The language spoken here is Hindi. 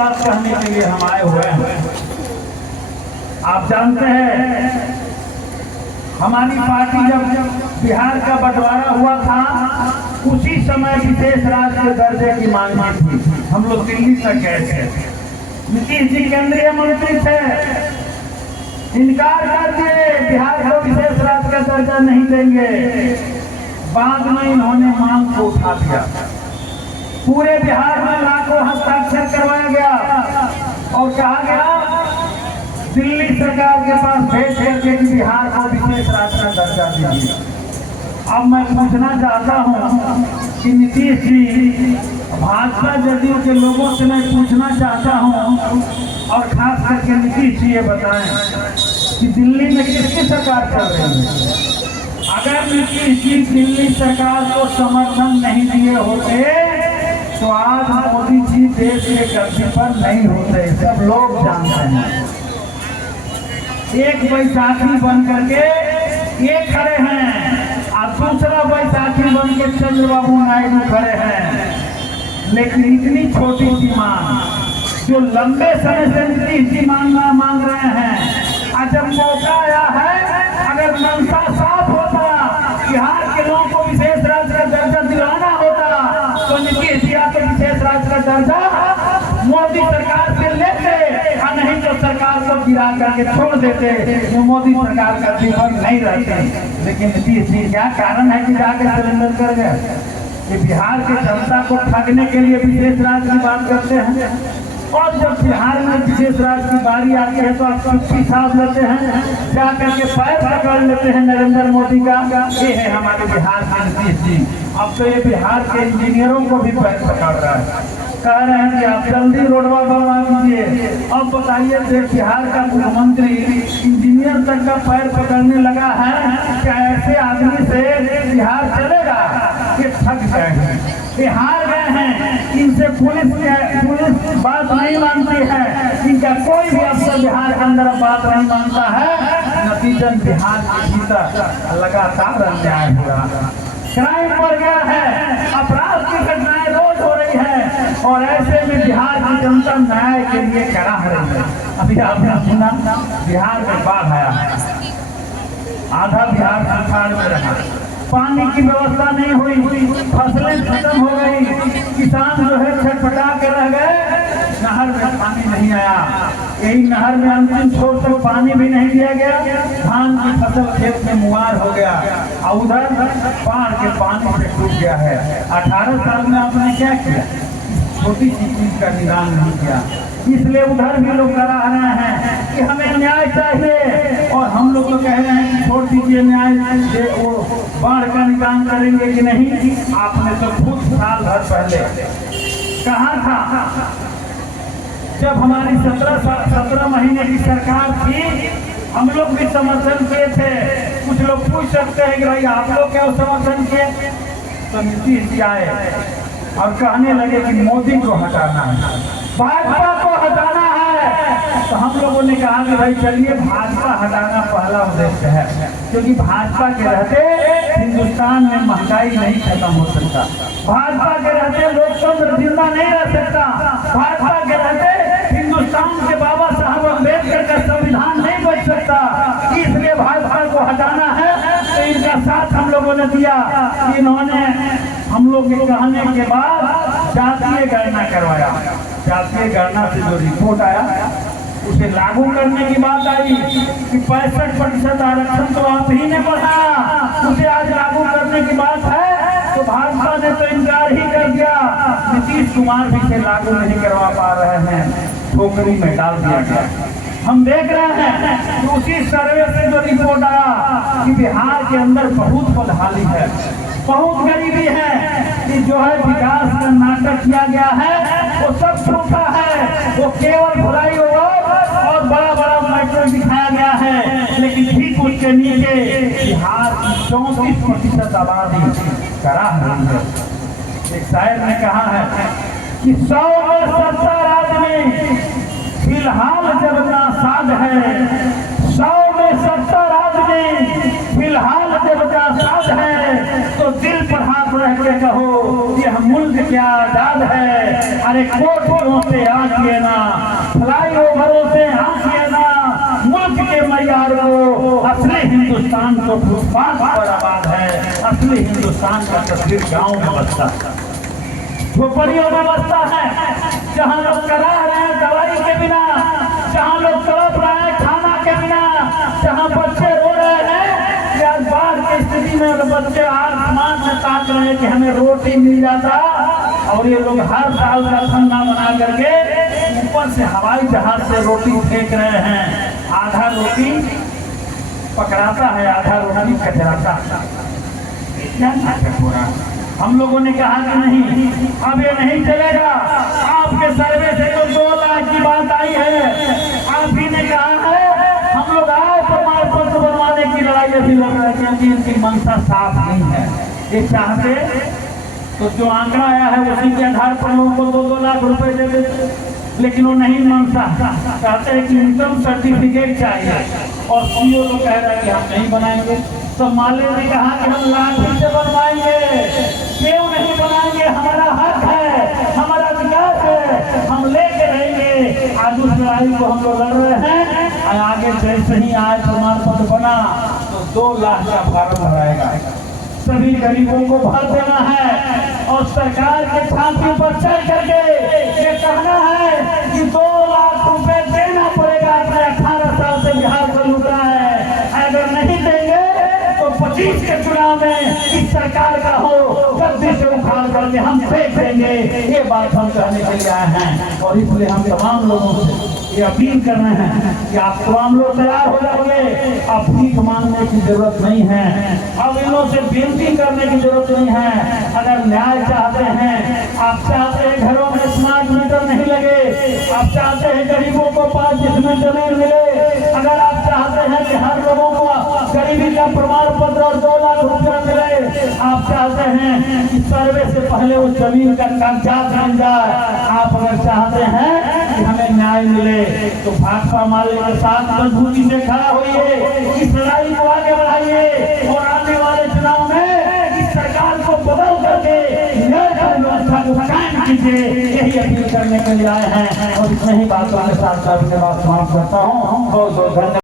बात कहने के लिए हम आए हुए हैं। आप जानते हैं हमारी पार्टी जब बिहार का बंटवारा हुआ था उसी समय विशेष राज्य के दर्जे की मांग की थी। हम लोग दिल्ली तक गए थे। नीतीश जी केंद्रीय मंत्री थे, इनकार कर दिए, बिहार को विशेष राज्य का दर्जा नहीं देंगे। बाद में इन्होंने मांग को उठा दिया। पूरे बिहार में लाखों हस्ताक्षर करवाया गया और कहा गया दिल्ली सरकार के पास भेज करके बिहार को विशेष राज्य का दर्जा दीजिए। अब मैं पूछना चाहता हूं कि नीतीश जी, भाजपा जदयू के लोगों से मैं पूछना चाहता हूं और खास करके नीतीश जी ये बताएं कि दिल्ली में किसकी सरकार चल रही है? अगर नीतीश जी दिल्ली सरकार को समर्थन नहीं दिए होते तो आज मोदी जी देश के गद्दी पर नहीं होते, सब लोग जानते हैं। एक बैसाखी बन करके ये खड़े हैं और दूसरा बैसाखी बन के चंद्रबाबू नायडू खड़े हैं। लेकिन इतनी छोटी सी मांग जो लंबे समय से नीतीश जी मांग रहे हैं, और जब मौका आया है, अगर मनसा साफ होता, बिहार के लोगों को विशेष राज्य का दर्जा दिलाना होता तो नीतीश जी आके विशेष राज्य का दर्जा मोदी सरकार से लेते, और नहीं तो सरकार को गिरा करके छोड़ देते, जो मोदी सरकार का विफल नहीं रहते। लेकिन नीतीश जी क्या कारण है कि जाके सरेंडर कर गए? ये बिहार के जनता को ठगने के लिए विशेष राज्य की बात करते हैं, और जब बिहार में विशेष राज्य की बारी आती है तो आप सबकी साथ लेते हैं, जाकर के पैर पकड़ लेते हैं नरेंद्र मोदी का। ये है हमारे बिहार के नीतीश जी। अब तो ये बिहार के इंजीनियरों को भी पैर पकड़ रहा है, कह रहे हैं कि आप जल्दी रोडवा बनवा दीजिए। अब बताइए बिहार का मुख्यमंत्री इंजीनियर तक का पैर पकड़ने लगा है, क्या ऐसे आदमी से बिहार चलेगा? ये थक गए हैं, ये हार गए हैं। इनसे पुलिस बात नहीं मानती है, इनका कोई भी अफसर बिहार के अंदर बात नहीं मानता है। नतीजन बिहार के भीतर लगातार अन्याय हो रहा है, क्राइम बढ़ गया है, अपराध की घटनाएं रोज हो रही है, और ऐसे में बिहार की जनता न्याय के लिए कराह रही है। अभी आपने सुना बिहार में बाढ़ आया है, आधा बिहार सुखाड़ में रहा, पानी की व्यवस्था नहीं हुई, फसलें खत्म हो गई, किसान जो है छटपटा के रह गए, नहर में पानी नहीं आया। यही नहर में अंतिम छोर तक पानी भी नहीं दिया गया, धान की फसल खेत में मुआर हो गया, और उधर बाढ़ के पानी से डूब गया है। 18 साल में आपने क्या किया? छोटी सी चीज का निदान नहीं किया। इसलिए उधर भी लोग करा रहे हैं कि हमें न्याय चाहिए, और हम लोग तो कह रहे हैं कि छोड़ दीजिए न्याय, वो बाढ़ का निदान करेंगे कि नहीं। आपने तो खुद साल भर पहले कहा था, जब हमारी 17 महीने की सरकार थी, हम लोग भी समर्थन किए थे। कुछ लोग पूछ सकते हैं कि भाई आप लोग क्या समर्थन किए? तो नीतीश जी आए और कहने लगे कि मोदी को हटाना है, भाजपा को हटाना है। तो हम लोगों ने कहा कि भाई चलिए भाजपा हटाना पहला उद्देश्य है, क्योंकि भाजपा के रहते हिंदुस्तान में महंगाई नहीं खत्म हो सकता, भाजपा के रहते लोकतंत्र जिंदा नहीं रह सकता, भाजपा के रहते हिंदुस्तान के बाबा साहब अम्बेडकर का संविधान नहीं बच सकता। इसलिए भाजपा को हटाना है। तो इनका साथ हम लोगों ने दिया। इन्होंने हम लोग के कहने के बाद जातीय गणना करवाया। जातीय गणना से जो रिपोर्ट आया उसे लागू करने की बात आई कि 65% आरक्षण तो आप ही ने बढ़ाया, उसे आज लागू करने की बात है, तो भाजपा ने तो इनकार ही कर दिया। नीतीश कुमार भी इसे लागू नहीं करवा पा रहे हैं, ठोकरी में डाल दिया गया। हम देख रहे हैं कि उसी सर्वे से जो रिपोर्ट आया कि बिहार के अंदर बहुत बदहाली है, बहुत गरीबी है, कि जो है विकास का नाटक किया गया है वो सब झूठा है, वो केवल भलाई और बड़ा बड़ा मेट्रो दिखाया गया है। लेकिन ठीक उसके नीचे बिहार की 34% आबादी कराह रही है। एक शायर ने कहा है कि 100 में 70 आदमी फिलहाल जब नासाज है, 100 में 70 आदमी फिलहाल जब नासाज है, तो दिल पर हाथ रख के कहो यह मुल्क क्या आजाद है। अरे अरे कोठियों से आंकिए ना, फ्लाईओवरों से आंकिए ना, मुल्क के मयार को। असली हिंदुस्तान तो फुटपाथ पर आबाद है, असली हिंदुस्तान का तस्वीर गाँव में बसता है, झोपड़ियों में बसता है, जहाँ लोग करा रहे हैं दवाई के बिना, जहाँ लोग तड़प रहे हैं खाना के बिना, जहाँ बच्चे रो रहे हैं कि आज बाढ़ की स्थिति में बच्चे आसमान में ताक रहे हैं कि हमें रोटी मिल जाता, और ये लोग हर साल का ठंडा बना करके ऊपर से हवाई जहाज से रोटी फेंक रहे हैं। आधा रोटी पकड़ाता है, आधा रोटी कचराता है। क्या नाटक हो रहा है? हम लोगों ने कहा कि नहीं, अब ये नहीं चलेगा। आपके सर्वे से तो 2 लाख की बात आई है, आप ही ने कहा है, हम लोग आए प्रमाण पत्र बनवाने की लड़ाई अभी लड़ रहे हैं, क्योंकि इनकी मंशा साफ नहीं है। ये चाहते तो जो आंकड़ा आया है उसी के आधार पर लोगों को 2-2 लाख रुपए दे देते, लेकिन वो नहीं मानता, कहते हैं कि इनकम सर्टिफिकेट चाहिए, और सीओ लोग कह रहा है कि हम नहीं बनाएंगे। तो माले ने कहा कि हम लाठी से बनवाएंगे, क्यों नहीं बनाएंगे, हमारा हक है, हमारा अधिकार है, हम लेके रहेंगे। आज उस लड़ाई को हम लोग लड़ रहे हैं, और आगे जैसे ही आज प्रमाण पत्र बना तो 2 लाख का फार्म भराएगा, सभी गरीबों को भर देना है, और सरकार के छाती पर चढ़ करके ये कहना है कि 2 लाख रुपए देना पड़ेगा। अपने 18 साल से बिहार को लूट रहा है, अगर नहीं देंगे तो 25 के चुनाव में इस सरकार का हो गद्दी से उखाड़ करके हम फेंक देंगे। ये बात हम कहने के लिए आए हैं, और इसलिए हम तमाम लोगों से ये अपील कर रहे हैं कि आप तमाम लोग तैयार हो जाओगे। अब भीख मांगने की जरूरत नहीं है, अब इन लोगों से विनती करने की जरूरत नहीं है। अगर न्याय चाहते हैं, आप चाहते हैं घरों में स्मार्ट मीटर नहीं लगे, आप चाहते हैं गरीबों को 5 डिसमिल जमीन मिले, अगर आप चाहते हैं कि हर लोगों को गरीबी का प्रमाण पत्र और 2 लाख रुपया मिले, आप चाहते हैं कि सर्वे से पहले वो जमीन का कागजात बन जाए, आप अगर चाहते हैं कि हमें न्याय मिले, तो भाजपा माले के साथ मजबूती से खड़ा होइए, इस लड़ाई को आगे बढ़ाइए, और आने वाले चुनाव में इस सरकार को बदल करके न्याय व्यवस्था को कायम कीजिए। यही अपील करने के लिए आए हैं, और इतने ही बातों के साथ समाप्त करता हूँ। बहुत बहुत धन्यवाद।